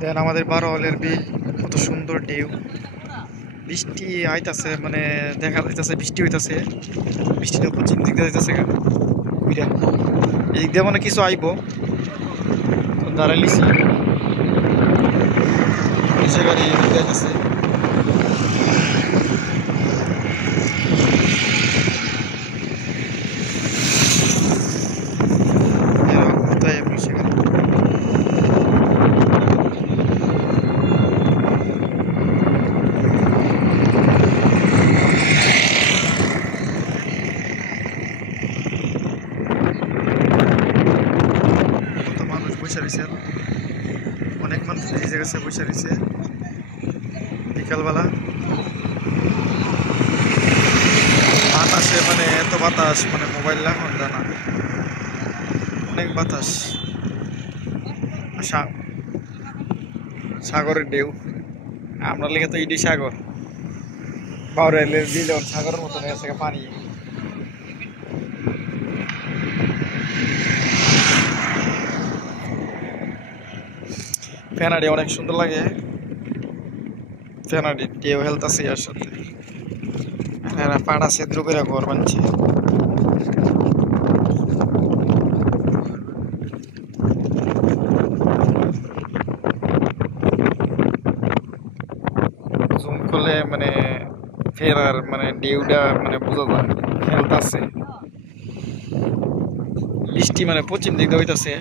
দেন আমাদের বারোয়ালের বিল কত সুন্দর ঢেউ। বৃষ্টি আইতাছে, মানে দেখা যাইতেছে বৃষ্টি হইতাছে। বৃষ্টিটা পশ্চিম দিক দিয়ে যাইতেছে, এই দিক দিয়ে মানে কিছু আইব। দাঁড়াই লিছি, পুলিশের গাড়ি যাইতেছে। কোথায় পুলিশের গাড়ি? কত মানুষ বসে রয়েছে, অনেক মানুষ এই জায়গায় বসে রয়েছে বিকালবেলা। বাতাসে মানে এত বাতাস, মানে মোবাইল লাগানো যায় না, অনেক বাতাস। সাগরের ঢেউ, আমরা লেগে তো ইডি সাগর। বাউরেলের বিল সাগরের মতো হয়ে গেছে পানি। ফেনাডি অনেক সুন্দর লাগে, ফেনাডি ঢেউ হেলতাছে এর সাথে। এরা পাড়া ছিদ্র করে ঘর বানছে। জুম করলে মানে ফেরার মানে ঢেউটা মানে বোঝা যায় হেলতাছে। বৃষ্টি মানে পশ্চিম দিক দিয়ে হইতাছে।